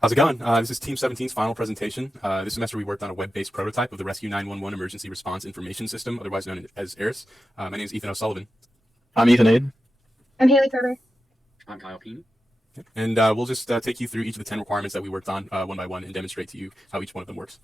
How's it going? This is Team 17's final presentation. This semester we worked on a web-based prototype of the Rescue 911 Emergency Response Information System, otherwise known as ERIS. My name is Ethan O'Sullivan. I'm Ethan Aid. I'm Haley Ferber. I'm Kyle Peen. And we'll just take you through each of the 10 requirements that we worked on one by one and demonstrate to you how each one of them works.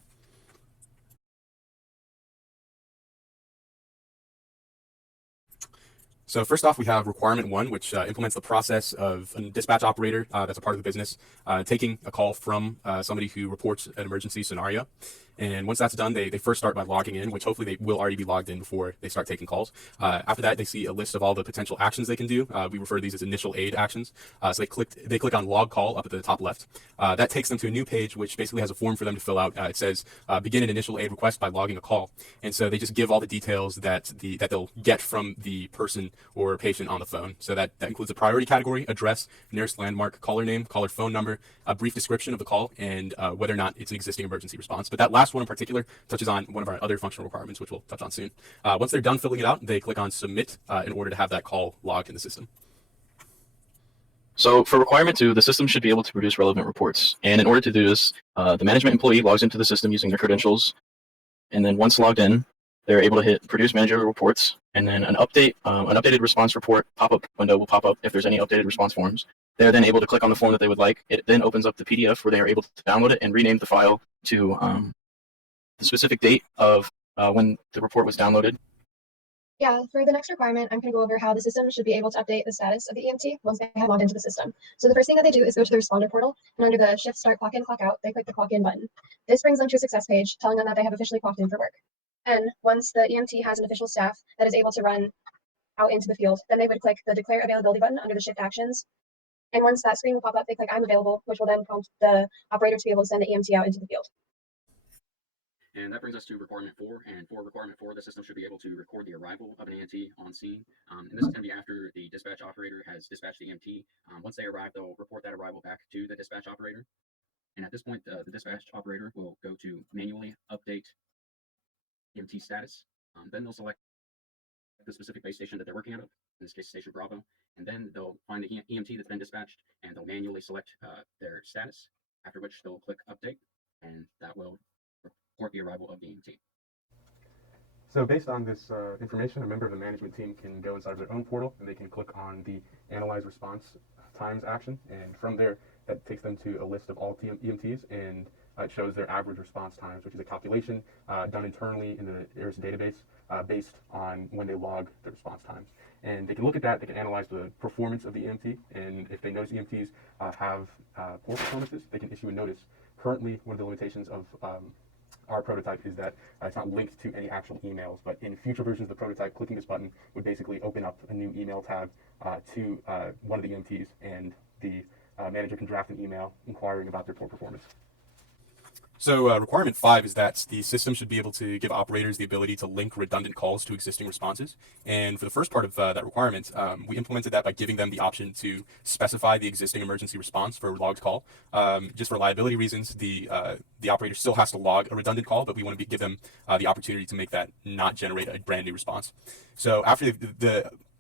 So first off, we have requirement 1, which implements the process of a dispatch operator that's a part of the business taking a call from somebody who reports an emergency scenario. And once that's done, they first start by logging in, which hopefully they will already be logged in before they start taking calls. After that, they see a list of all the potential actions they can do. We refer to these as initial aid actions. So they click on log call up at the top left. That takes them to a new page, which basically has a form for them to fill out. It says begin an initial aid request by logging a call. And so they just give all the details that they'll get from the person or patient on the phone. So that includes a priority category, address, nearest landmark, caller name, caller phone number, a brief description of the call, and whether or not it's an existing emergency response. But that last one in particular touches on one of our other functional requirements, which we'll touch on soon. Once they're done filling it out, they click on submit in order to have that call logged in the system. So for requirement 2, the system should be able to produce relevant reports. And in order to do this, the management employee logs into the system using their credentials. And then once logged in, they're able to hit produce managerial reports, and then an updated response report pop-up window will pop up if there's any updated response forms. They're then able to click on the form that they would like. It then opens up the PDF where they are able to download it and rename the file to the specific date of when the report was downloaded. Yeah, for the next requirement, I'm going to go over how the system should be able to update the status of the EMT once they have logged into the system. So the first thing that they do is go to the responder portal, and under the shift start clock in, clock out, they click the clock in button. This brings them to a success page telling them that they have officially clocked in for work. And once the EMT has an official staff that is able to run out into the field, then they would click the declare availability button under the shift actions. And once that screen will pop up, they click I'm available, which will then prompt the operator to be able to send the EMT out into the field. And that brings us to requirement 4. And for requirement 4, the system should be able to record the arrival of an EMT on scene. And this is going to be after the dispatch operator has dispatched the EMT. Once they arrive, they'll report that arrival back to the dispatch operator. And at this point, the dispatch operator will go to manually update EMT status. Then they'll select the specific base station that they're working out of, in this case, Station Bravo. And then they'll find the EMT that's been dispatched, and they'll manually select their status, after which they'll click update, and that will report the arrival of the EMT. So based on this information, a member of the management team can go inside of their own portal and they can click on the Analyze Response Times action. And from there, that takes them to a list of all EMTs, and it shows their average response times, which is a calculation done internally in the ERIS database based on when they log the response times. And they can look at that, they can analyze the performance of the EMT, and if they notice EMTs have poor performances, they can issue a notice. Currently, one of the limitations of our prototype is that it's not linked to any actual emails, but in future versions of the prototype, clicking this button would basically open up a new email tab to one of the EMTs, and the manager can draft an email inquiring about their poor performance. So requirement 5 is that the system should be able to give operators the ability to link redundant calls to existing responses. And for the first part of that requirement, we implemented that by giving them the option to specify the existing emergency response for a logged call. Just for liability reasons, the operator still has to log a redundant call, but we want to give them the opportunity to make that not generate a brand new response. So after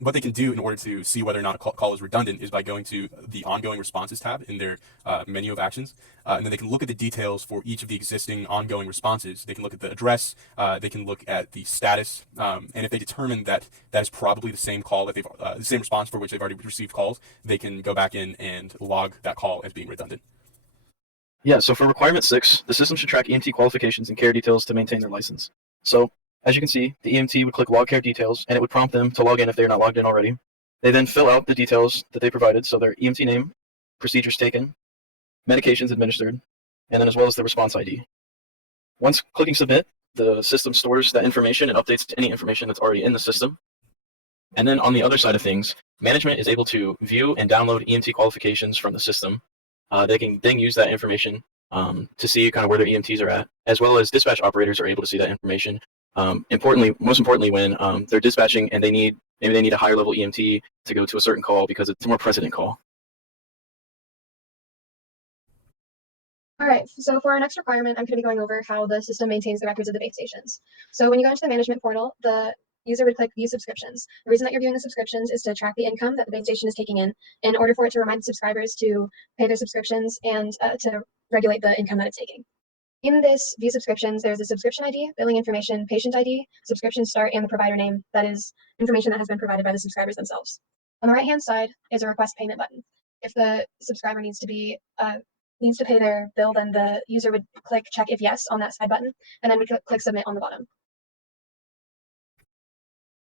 what they can do in order to see whether or not a call is redundant is by going to the ongoing responses tab in their menu of actions. And then they can look at the details for each of the existing ongoing responses. They can look at the address, they can look at the status, and if they determine that that is probably the same call that the same response for which they've already received calls, they can go back in and log that call as being redundant. Yeah, so for requirement 6, the system should track EMT qualifications and care details to maintain their license. So as you can see, the EMT would click log care details, and it would prompt them to log in if they're not logged in already. They then fill out the details that they provided, so their EMT name, procedures taken, medications administered, and then as well as the response ID. Once clicking submit, the system stores that information and updates any information that's already in the system. And then on the other side of things, management is able to view and download EMT qualifications from the system. They can then use that information to see kind of where their EMTs are at, as well as dispatch operators are able to see that information. Most importantly, when they're dispatching and maybe they need a higher level EMT to go to a certain call because it's a more precedent call. All right, so for our next requirement, I'm going to be going over how the system maintains the records of the base stations. So when you go into the management portal, the user would click View Subscriptions. The reason that you're viewing the subscriptions is to track the income that the base station is taking in order for it to remind subscribers to pay their subscriptions and to regulate the income that it's taking. In this View Subscriptions, there's a subscription ID, billing information, patient ID, subscription start, and the provider name. That is information that has been provided by the subscribers themselves. On the right-hand side is a request payment button. If the subscriber needs to pay their bill, then the user would click check if yes on that side button, and then we click submit on the bottom.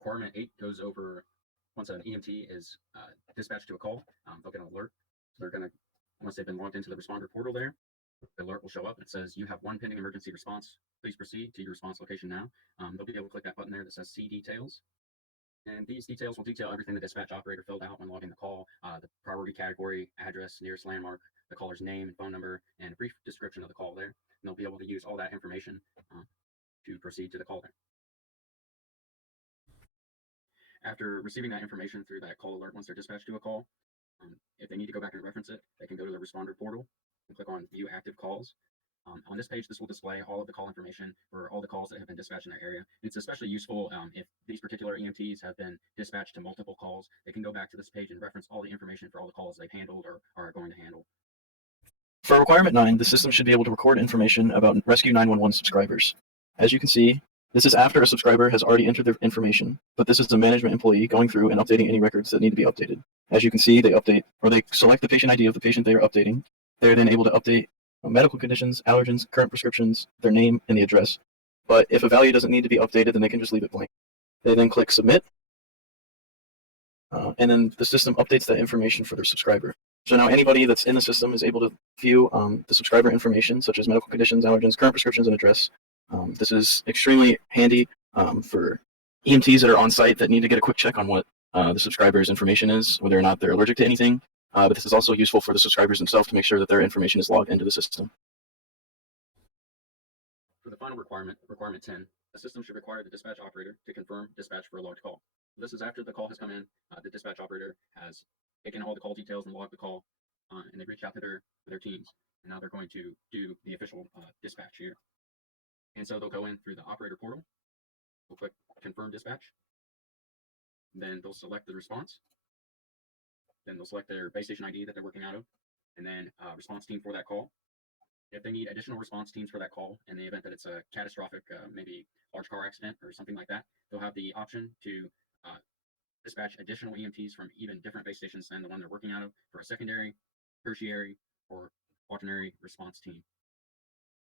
Requirement 8 goes over once an EMT is dispatched to a call, they'll get an alert. So they're going to, once they've been logged into the responder portal there, the alert will show up and it says you have one pending emergency response. Please proceed to your response location now. They'll be able to click that button there that says see details. And these details will detail everything the dispatch operator filled out when logging the call, the priority category, address, nearest landmark, the caller's name and phone number, and a brief description of the call there. And they'll be able to use all that information to proceed to the call there. After receiving that information through that call alert, once they're dispatched to a call, if they need to go back and reference it, they can go to the responder portal and click on View Active Calls. On this page, this will display all of the call information for all the calls that have been dispatched in their area. It's especially useful if these particular EMTs have been dispatched to multiple calls. They can go back to this page and reference all the information for all the calls they've handled or are going to handle. For requirement 9, the system should be able to record information about Rescue 911 subscribers. As you can see, this is after a subscriber has already entered their information, but this is a management employee going through and updating any records that need to be updated. As you can see, they update, or they select the patient ID of the patient they are updating. They're then able to update medical conditions, allergens, current prescriptions, their name, and the address. But if a value doesn't need to be updated, then they can just leave it blank. They then click Submit, and then the system updates that information for their subscriber. So now anybody that's in the system is able to view the subscriber information, such as medical conditions, allergens, current prescriptions, and address. This is extremely handy for EMTs that are on site that need to get a quick check on what the subscriber's information is, whether or not they're allergic to anything. But this is also useful for the subscribers themselves to make sure that their information is logged into the system. For the final requirement, requirement 10, the system should require the dispatch operator to confirm dispatch for a logged call. This is after the call has come in, the dispatch operator has taken all the call details and logged the call, and they've reached out to their teams, and now they're going to do the official dispatch here. And so they'll go in through the operator portal, they'll click confirm dispatch, then they'll select the response, then they'll select their base station ID that they're working out of, and then response team for that call. If they need additional response teams for that call in the event that it's a catastrophic, maybe large car accident or something like that, they'll have the option to dispatch additional EMTs from even different base stations than the one they're working out of for a secondary, tertiary, or quaternary response team.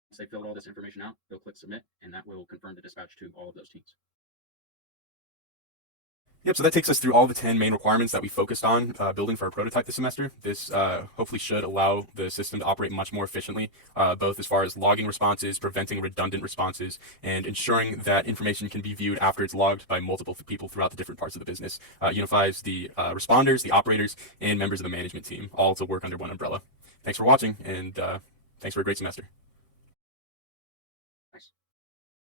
Once they filled all this information out, they'll click submit, and that will confirm the dispatch to all of those teams. Yep, so that takes us through all the 10 main requirements that we focused on building for our prototype this semester. This hopefully should allow the system to operate much more efficiently, both as far as logging responses, preventing redundant responses, and ensuring that information can be viewed after it's logged by multiple people throughout the different parts of the business. Unifies the responders, the operators, and members of the management team, all to work under one umbrella. Thanks for watching, and thanks for a great semester.